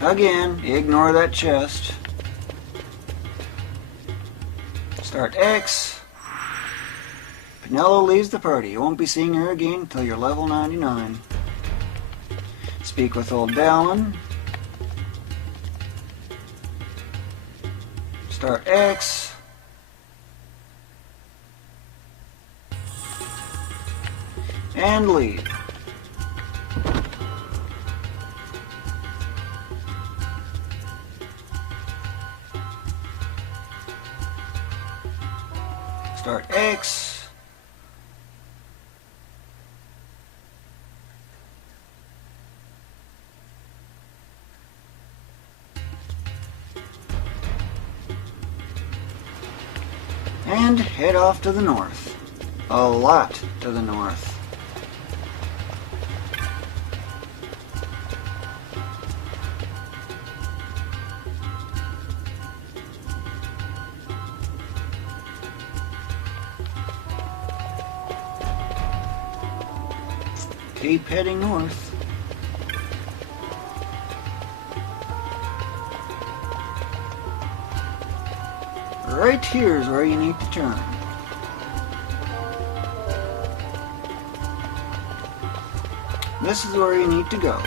Again, ignore that chest. Start X. Pinello leaves the party. You won't be seeing her again until you're level 99. Speak with old Dallin. Start X. And leave. Start X. And head off to the north. A lot to the north. Keep heading north. Right here is where you need to turn. This is where you need to go.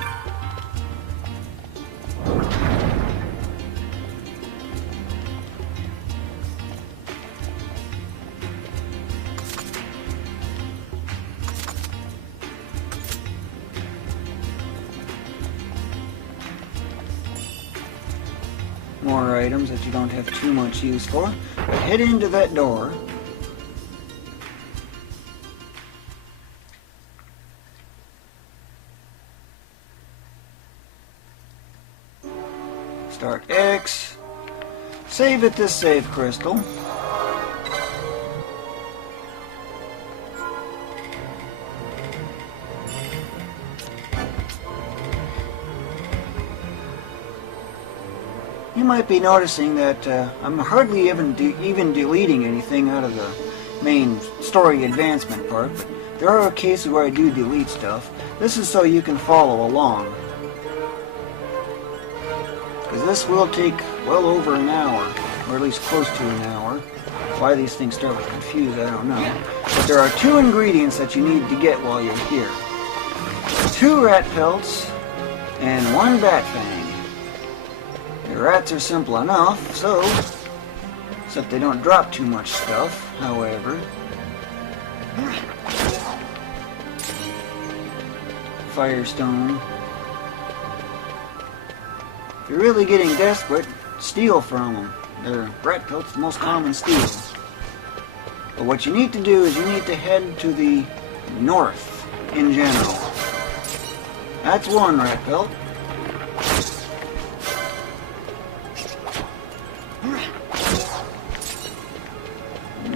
More items that you don't have too much use for. But head into that door. Start X. Save at this save crystal. You might be noticing that I'm hardly even deleting anything out of the main story advancement part, but there are cases where I do delete stuff. This is so you can follow along. Because this will take well over an hour, or at least close to an hour. Why these things start with confused, I don't know. But there are 2 ingredients that you need to get while you're here. 2 rat pelts and 1 bat fang. The rats are simple enough, so, except they don't drop too much stuff, however. Firestone. If you're really getting desperate, steal from them. Their rat pelt's the most common steal. But what you need to do is you need to head to the north in general. That's 1 rat pelt.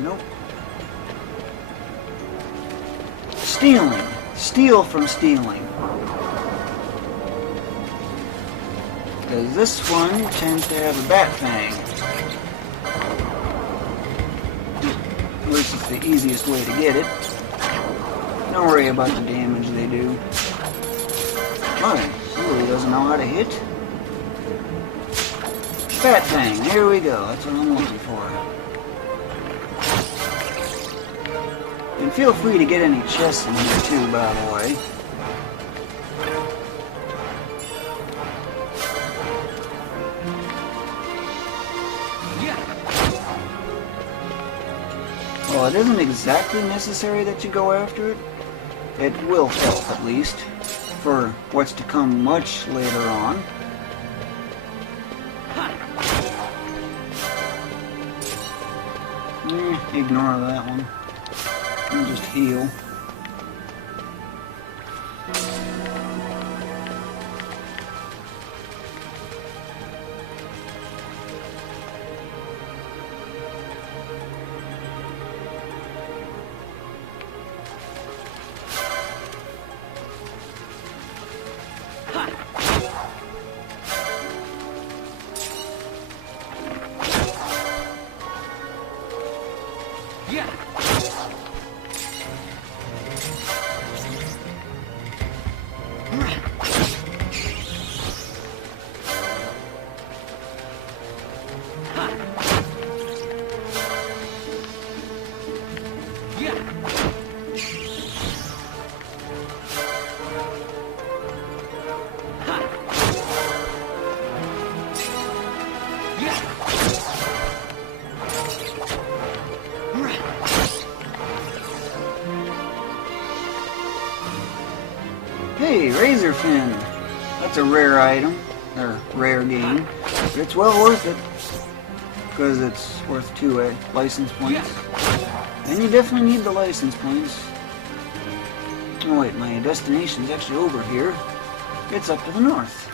Nope. Stealing. Steal from stealing. Because this one tends to have a bat fang. At least it's the easiest way to get it. Don't worry about the damage they do. Alright, somebody doesn't know how to hit. Bat fang, here we go. That's what I'm looking for. And feel free to get any chests in here too, by the way. Well, it isn't exactly necessary that you go after it. It will help, at least, for what's to come much later on. Ignore that one. And just heal. Hey, razor fin. That's a rare item, or rare game, but it's well worth it because it's worth 2 license points. And you definitely need the license points. Oh wait, my destination's actually over here. It's up to the north.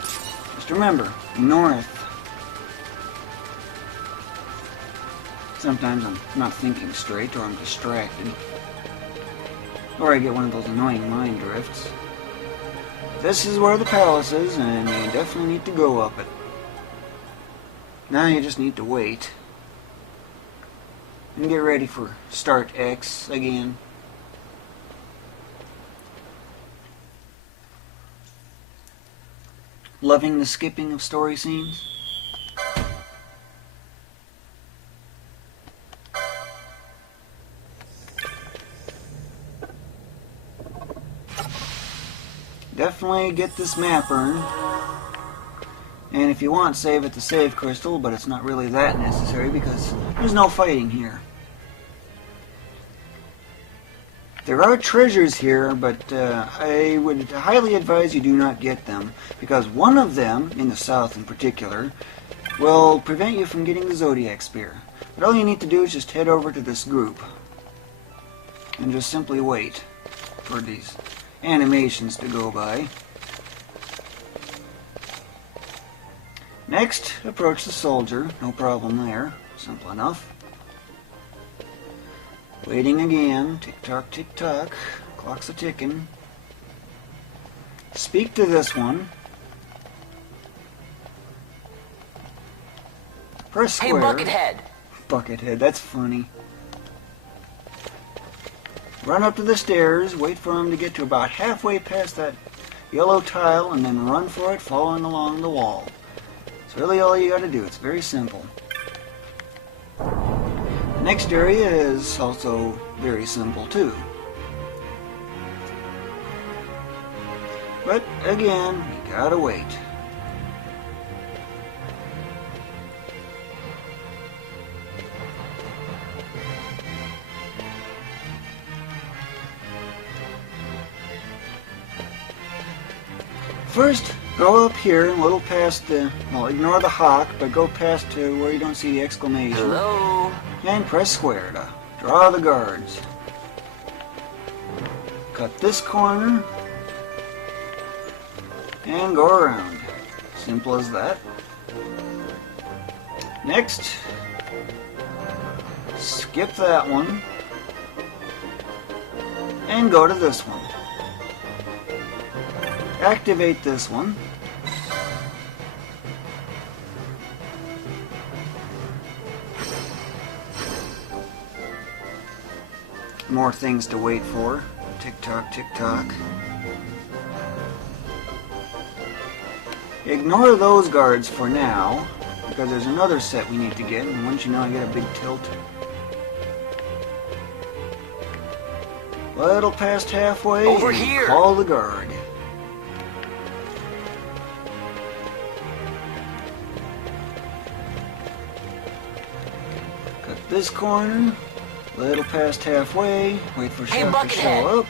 Just remember, north. Sometimes I'm not thinking straight, or I'm distracted. Or I get one of those annoying mind drifts. This is where the palace is, and you definitely need to go up it. Now you just need to wait. And get ready for Start X again. Loving the skipping of story scenes? Definitely get this map earned. And if you want, save it to save crystal, but it's not really that necessary because there's no fighting here. There are treasures here, but I would highly advise you do not get them, because one of them, in the south in particular, will prevent you from getting the Zodiac Spear. But all you need to do is just head over to this group and just simply wait for these animations to go by. Next, approach the soldier. No problem there. Simple enough. Waiting again. Tick-tock, tick-tock. Clock's a-ticking. Speak to this one. Press square. Hey, Buckethead! Buckethead, that's funny. Run up to the stairs, wait for him to get to about halfway past that yellow tile, and then run for it, following along the wall. It's really all you gotta do. It's very simple. The next area is also very simple too. But again, you gotta wait. First, go up here, a little past the, well, ignore the hawk, but go past to where you don't see the exclamation. Hello? And press square to draw the guards. Cut this corner, and go around. Simple as that. Next, skip that one, and go to this one. Activate this one. More things to wait for. Tick tock, tick tock. Ignore those guards for now, because there's another set we need to get, and once you know, I get a big tilt. Little past halfway. Over and here. Call the guard. This corner, little past halfway, wait for Chef to show up.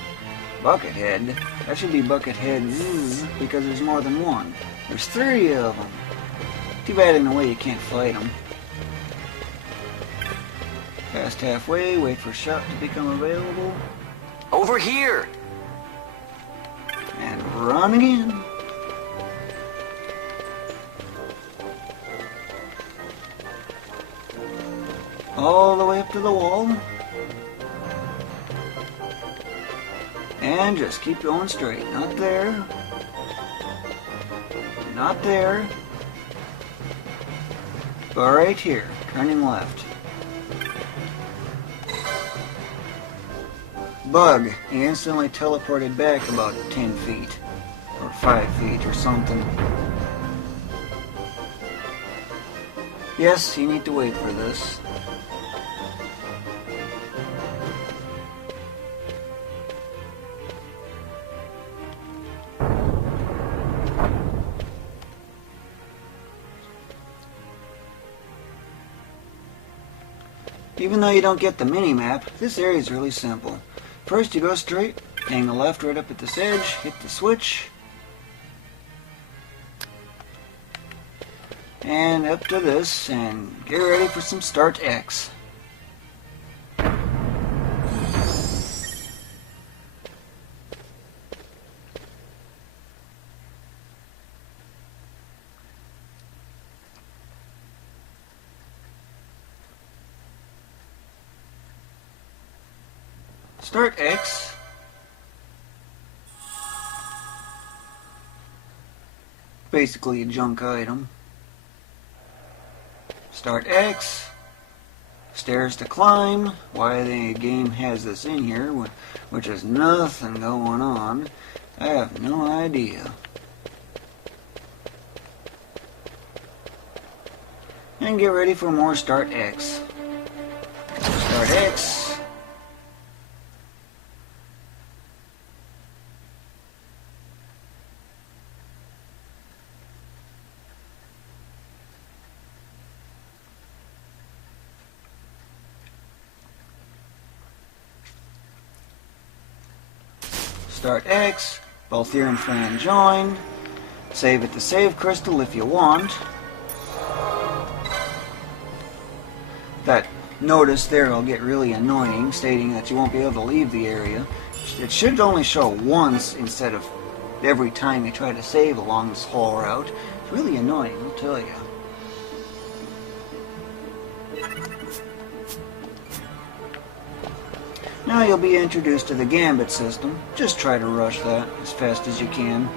Buckethead. That should be Buckethead because there's more than one. There's 3 of them. Too bad in a way you can't fight them. Past halfway, wait for shot to become available. Over here! And run again. All the way up to the wall. And just keep going straight. Not there. Not there. But right here. Turning left. Bug. He instantly teleported back about 10 feet. Or 5 feet or something. Yes, you need to wait for this. Even though you don't get the mini-map, this area is really simple. First you go straight hang a left right up at this edge, hit the switch, and up to this, and get ready for some Start X. Start X. Basically a junk item. Start X. Stairs to climb. Why the game has this in here, which is nothing going on, I have no idea. And get ready for more Start X. Start X. Start X, Balthier and Fran join. Save at the save crystal if you want. That notice there will get really annoying, stating that you won't be able to leave the area. It should only show once instead of every time you try to save along this whole route. It's really annoying, I'll tell you. Now you'll be introduced to the Gambit system. Just try to rush that as fast as you can.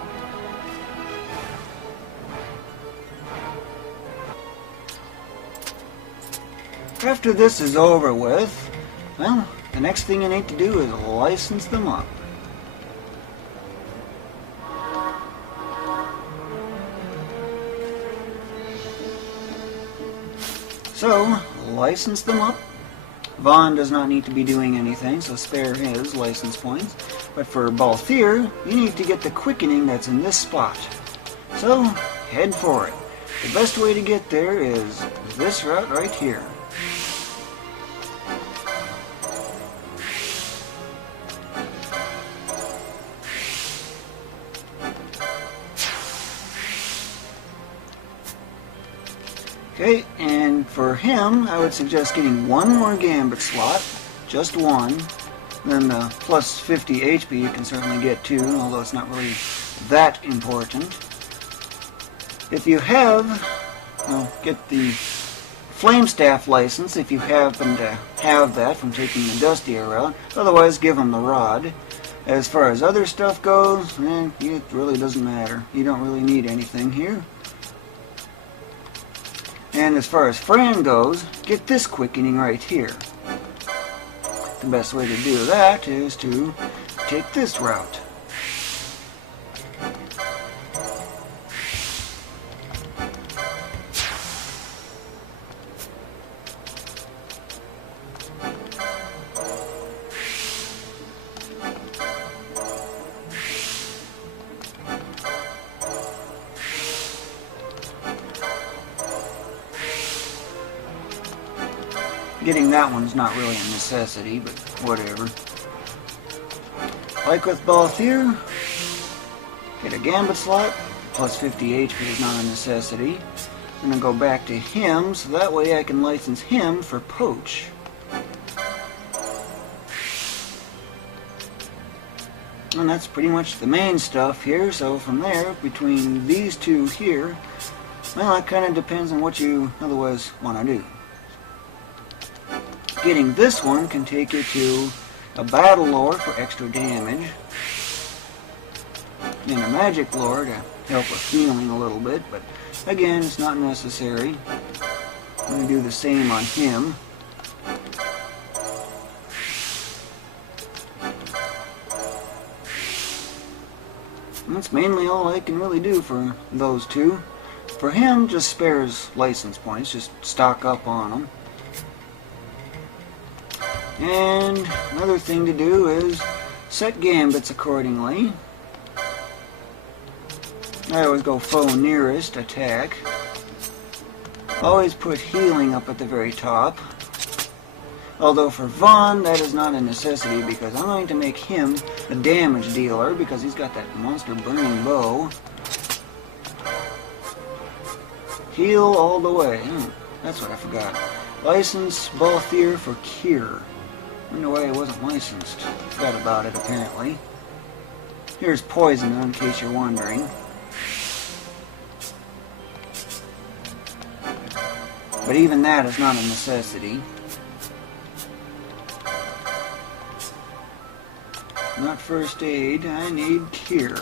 After this is over with, well, the next thing you need to do is license them up. So, license them up. Vaughn does not need to be doing anything, so spare his license points. But for Balthier, you need to get the quickening that's in this spot. So, head for it. The best way to get there is this route right here. Okay, and for him, I would suggest getting one more Gambit slot, just one. Then the plus 50 HP you can certainly get too, although it's not really that important. If you have, well, get the Flame Staff license if you happen to have that from taking the Dustier route. Otherwise, give him the Rod. As far as other stuff goes, it really doesn't matter. You don't really need anything here. And as far as Fran goes, get this quickening right here. The best way to do that is to take this route. Getting that one's not really a necessity, but whatever. Like with Balthier, get a Gambit slot, plus 50 HP is not a necessity. I'm going to go back to him, so that way I can license him for Poach. And that's pretty much the main stuff here, so from there, between these two here, well, it kind of depends on what you otherwise want to do. Getting this one can take you to a Battle Lore for extra damage, and a Magic Lore to help with healing a little bit, but again, it's not necessary. I'm going to do the same on him. And that's mainly all I can really do for those two. For him, just spares license points, just stock up on them. And another thing to do is set Gambits accordingly. I always go foe nearest attack. Always put healing up at the very top. Although for Vaughn, that is not a necessity because I'm going to make him a damage dealer because he's got that monster burning bow. Heal all the way. That's what I forgot. License Balthier for Cure. Wonder why it wasn't licensed. Forgot about it apparently. Here's poison in case you're wondering. But even that is not a necessity. Not first aid, I need cure.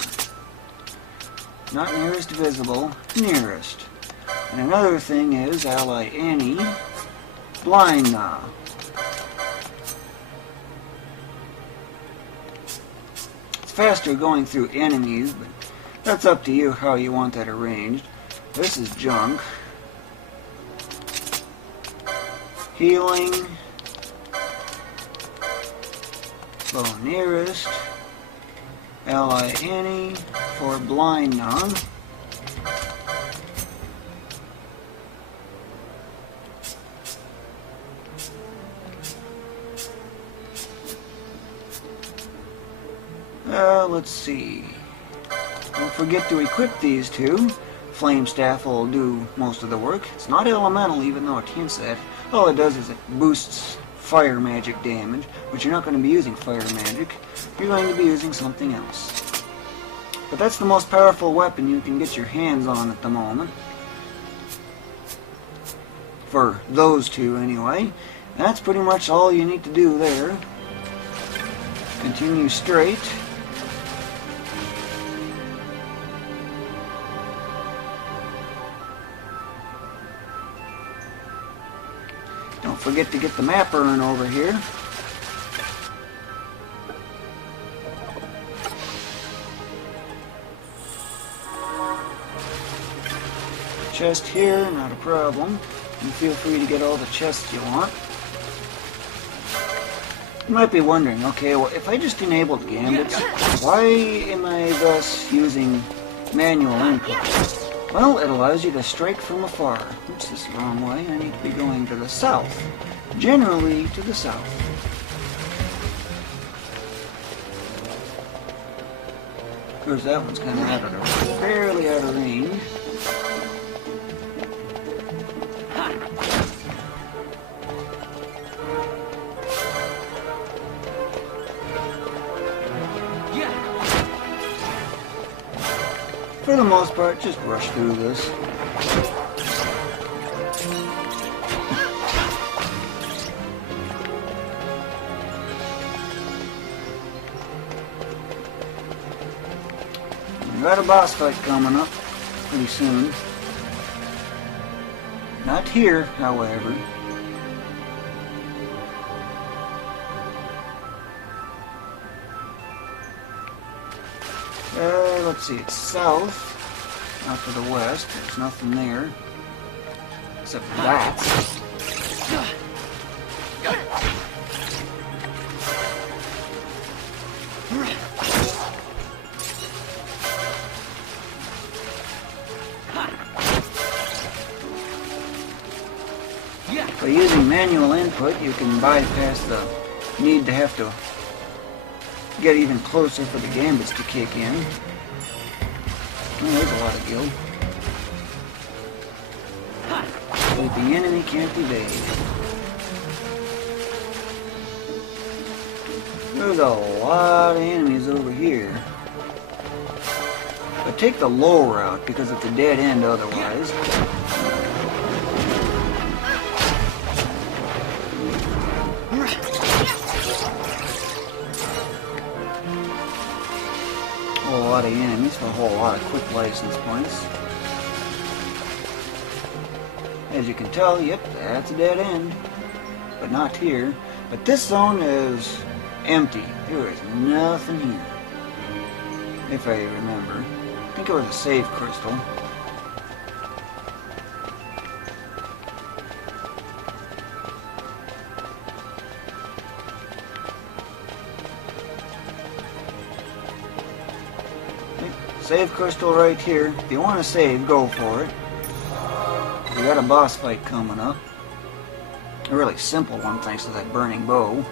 Not nearest visible, nearest. And another thing is ally Annie, blind now. It's faster going through enemies, but that's up to you how you want that arranged. This is junk. Healing. Bow nearest. Ally Annie for blind non. Let's see. Don't forget to equip these two. Flame Staff will do most of the work. It's not elemental even though it hints at. All it does is it boosts fire magic damage, but you're not going to be using fire magic. You're going to be using something else. But that's the most powerful weapon you can get your hands on at the moment. For those two anyway. That's pretty much all you need to do there. Continue straight. Don't forget to get the map urn over here. Chest here, not a problem. And feel free to get all the chests you want. You might be wondering, okay, well, if I just enabled gambits, why am I thus using manual input? Well, it allows you to strike from afar. Oops, this is the wrong way. I need to be going to the south. Generally to the south. Of course, that one's kind of out of range. Barely out of range. For the most part, just rush through this. We got a boss fight coming up pretty soon. Not here, however. Let's see, it's south, out to the west. There's nothing there, except bats. By using manual input, you can bypass the need to have to get even closer for the gambits to kick in. Oh, there's a lot of guild. But the enemy can't evade. There's a lot of enemies over here. But take the low route because it's a dead end otherwise. A lot of enemies for a whole lot of quick license points. As you can tell, yep, that's a dead end. But not here. But this zone is empty. There is nothing here. If I remember. I think it was a save crystal. Save crystal right here. If you want to save, go for it. We got a boss fight coming up. A really simple one thanks to that burning bow.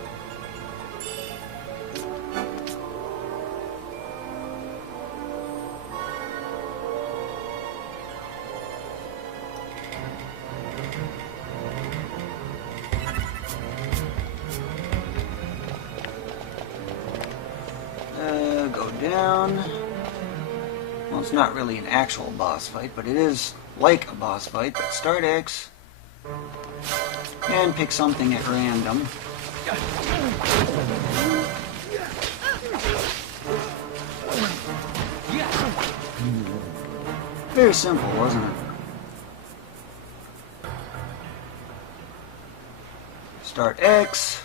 Go down. Well, it's not really an actual boss fight, but it is like a boss fight. But start X and pick something at random. Very simple, wasn't it? Start X.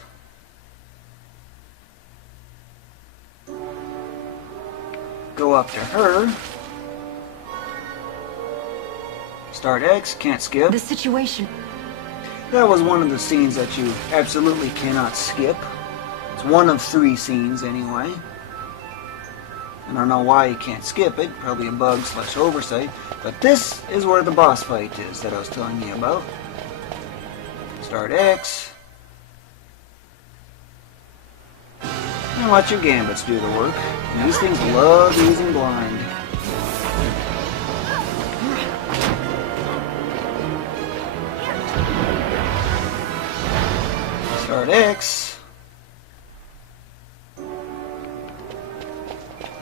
Go up to her. Start X, can't skip. The situation. That was one of the scenes that you absolutely cannot skip. It's one of 3 scenes anyway. I don't know why you can't skip it, probably a bug / oversight, but this is where the boss fight is that I was telling you about. Start X. And let your gambits do the work. And these things love using blind. Start X.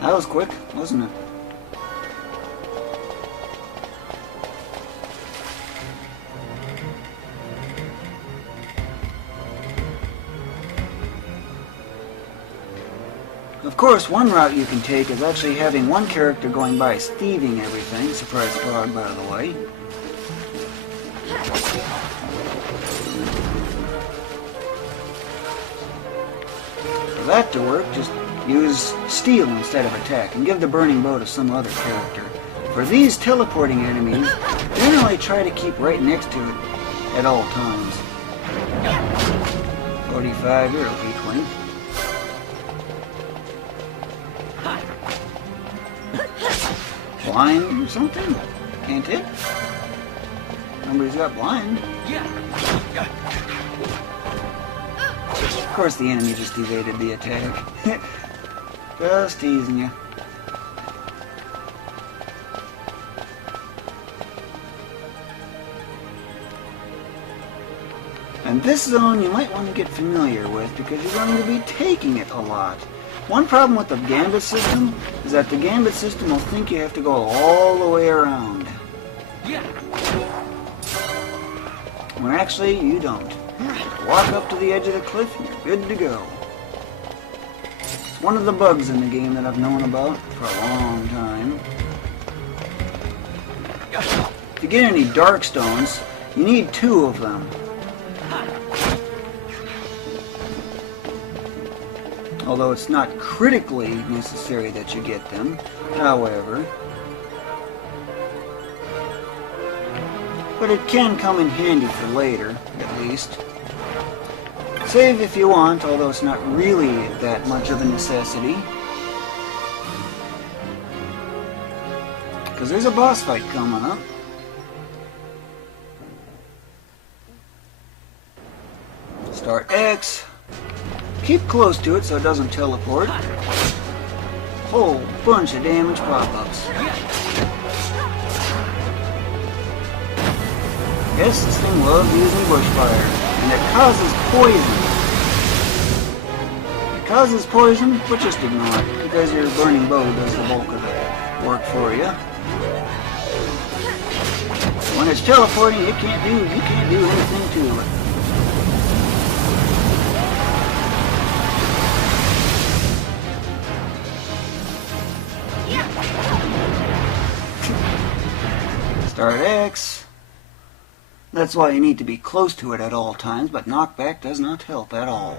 That was quick, wasn't it? Of course, one route you can take is actually having one character going by thieving everything. Surprise frog, by the way. For that to work, just use steal instead of attack and give the burning bow to some other character. For these teleporting enemies, generally try to keep right next to it at all times. 45, you're okay, 20. Blind or something? Can't hit? Nobody's got blind. Of course the enemy just evaded the attack. Just teasing you. And this zone you might want to get familiar with because you're going to be taking it a lot. One problem with the gambit system is that the gambit system will think you have to go all the way around. When actually you don't. Walk up to the edge of the cliff and you're good to go. It's one of the bugs in the game that I've known about for a long time. To get any dark stones, you need 2 of them. Although it's not critically necessary that you get them, however. But it can come in handy for later, at least. Save if you want, although it's not really that much of a necessity. Because there's a boss fight coming up. Start X. Keep close to it so it doesn't teleport. Whole bunch of damage pop-ups. Yes, this thing loves using bushfire, and it causes poison. It causes poison, but just ignore it, because your burning bow does the bulk of the work for you. When it's teleporting, you can't do anything to it. Start X. That's why you need to be close to it at all times, but knockback does not help at all.